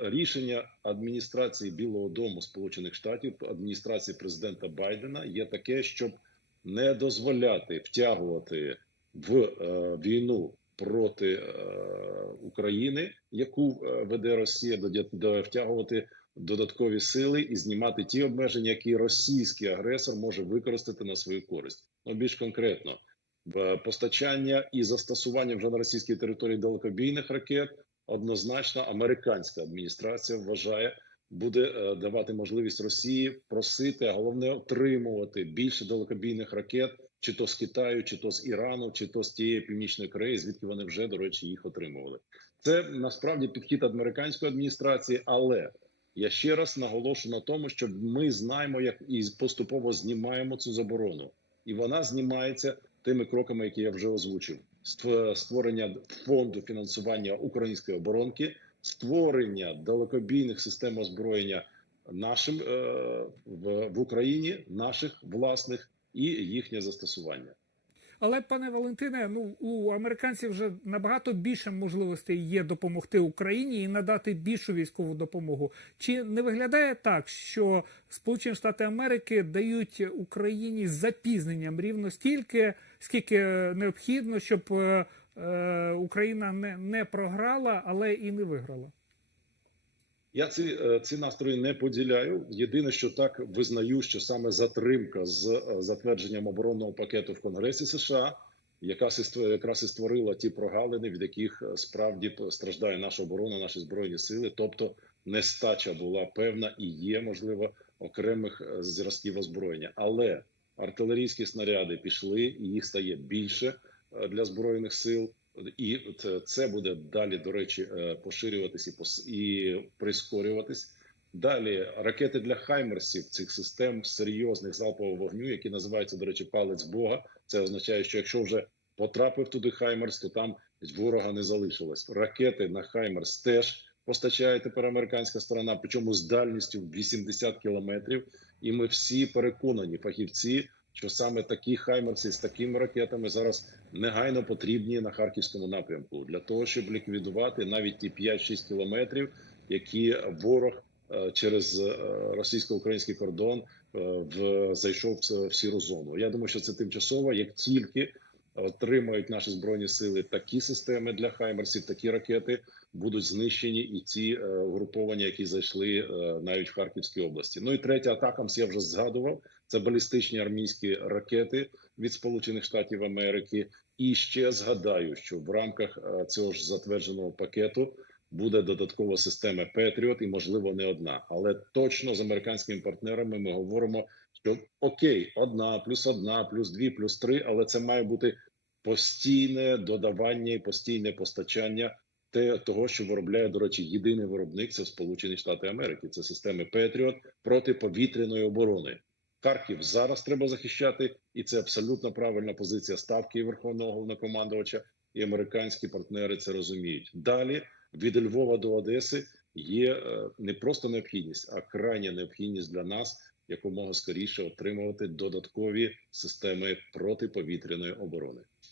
Рішення адміністрації Білого Дому Сполучених Штатів, адміністрації президента Байдена є таке, щоб не дозволяти втягувати в е, війну проти е, України, яку е, веде Росія, до, втягувати додаткові сили і знімати ті обмеження, які російський агресор може використати на свою користь. Ну більш конкретно, в- постачання і застосування вже на російській території далекобійних ракет однозначно американська адміністрація вважає. Буде е, давати можливість Росії просити, а головне отримувати більше далекобійних ракет, чи то з Китаю, чи то з Ірану, чи то з тієї північної Кореї, звідки вони вже до речі їх отримували. Це насправді підхід американської адміністрації, але я ще раз наголошу на тому, що ми знаємо, як і поступово знімаємо цю заборону, і вона знімається тими кроками, які я вже озвучив: Ство- створення фонду фінансування української оборонки, створення далекобійних систем озброєння нашим е, в Україні, наших власних і їхнє застосування. Але, пане Валентине, ну у американців вже набагато більше можливостей є допомогти Україні і надати більшу військову допомогу. Чи не виглядає так, що Сполучені Штати Америки дають Україні з запізненням рівно стільки, скільки необхідно, щоб е, е, Україна не, не програла, але і не виграла? Я ці, е, ці настрої не поділяю. Єдине, що так визнаю, що саме затримка з е, затвердженням оборонного пакету в Конгресі США, яка якраз і створила ті прогалини, від яких е, справді страждає наша оборона, наші збройні сили. Тобто нестача була певна і є можливо окремих зразків озброєння, але артилерійські снаряди пішли, і їх стає більше для збройних сил. І це- буде далі, до речі, е, поширюватись і і прискорюватись. Далі ракети для хаймерсів цих систем серйозних залпового вогню, які називаються, до речі, палець Бога. Це означає, що якщо вже потрапив туди Хаймерс, то там ворога не залишилось. Ракети на Хаймерс теж постачає тепер американська сторона, причому з дальністю в 80 кілометрів. І ми всі переконані фахівці, що саме такі хаймерси з такими ракетами зараз негайно потрібні на харківському напрямку для того, щоб ліквідувати навіть ті 5-6 кілометрів, які ворог е, через е, російсько-український кордон е, в зайшов в сіру зону. Я думаю, що це тимчасово, як тільки отримають наші збройні сили такі системи для хаймерсів, такі ракети будуть знищені, і ті е, угруповання, які зайшли е, навіть в Харківській області. Ну і третя атака, я вже згадував. Це балістичні армійські ракети від Сполучених Штатів Америки. І ще згадаю, що в рамках е, цього ж затвердженого пакету буде додаткова система Петріот, і можливо не одна, але точно з американськими партнерами ми говоримо, що окей, одна плюс одна, плюс дві, плюс три, але це має бути постійне додавання і постійне постачання те того, що виробляє до речі, єдиний виробник це Сполучені Штати Америки. Це системи Петріот протиповітряної оборони. Харків зараз треба захищати, і це абсолютно правильна позиція ставки верховного головнокомандувача. І американські партнери це розуміють. Далі від Львова до Одеси є е, не просто необхідність, а крайня необхідність для нас якомога скоріше отримувати додаткові системи протиповітряної оборони.